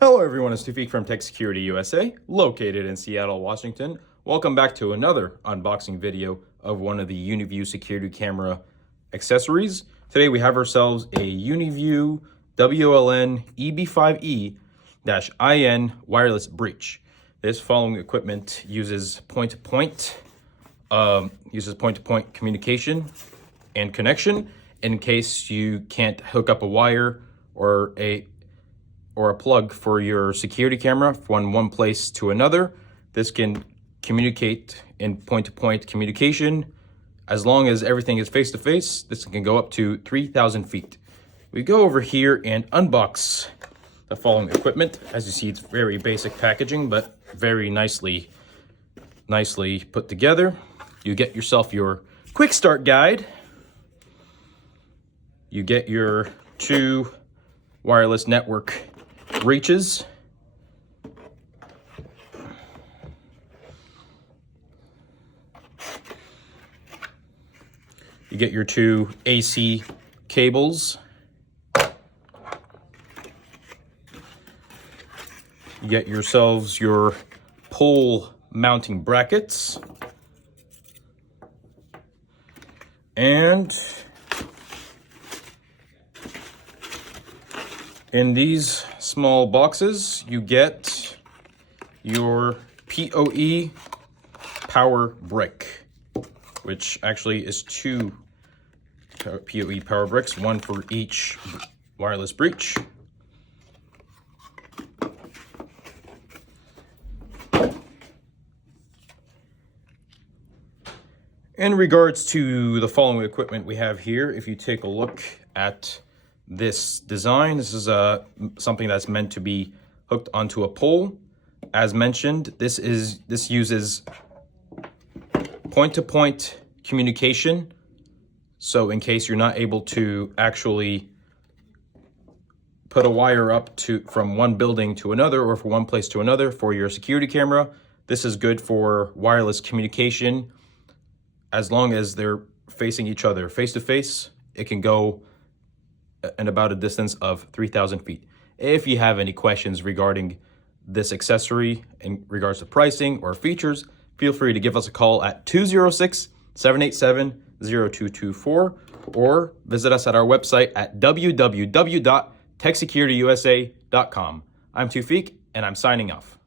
Hello everyone, it's Tufik from TechSecurityUSA, located in Seattle, Washington. Welcome back to another unboxing video of one of the UniView security camera accessories. Today we have ourselves a UniView WLN-EB5E-IN wireless breach. This following equipment uses point-to-point communication and connection in case you can't hook up a wire or a plug for your security camera from one place to another. This can communicate in point-to-point communication. As long as everything is face-to-face, this can go up to 3,000 feet. We go over here and unbox the following equipment. As you see, it's very basic packaging, but very nicely put together. You get yourself your quick start guide. You get your two wireless network reaches. You get your two AC cables. You get yourselves your pole mounting brackets. And in these small boxes, you get your PoE power brick, which actually is two PoE power bricks, one for each wireless breach. In regards to the following equipment we have here, if you take a look at this design, this is something that's meant to be hooked onto a pole. As mentioned, this uses point-to-point communication. So in case you're not able to actually put a wire up from one building to another or from one place to another for your security camera, this is good for wireless communication. As long as they're facing each other face-to-face, it can go in about a distance of 3,000 feet. If you have any questions regarding this accessory in regards to pricing or features, feel free to give us a call at 206-787-0224 or visit us at our website at www.techsecurityusa.com. I'm Tufik, and I'm signing off.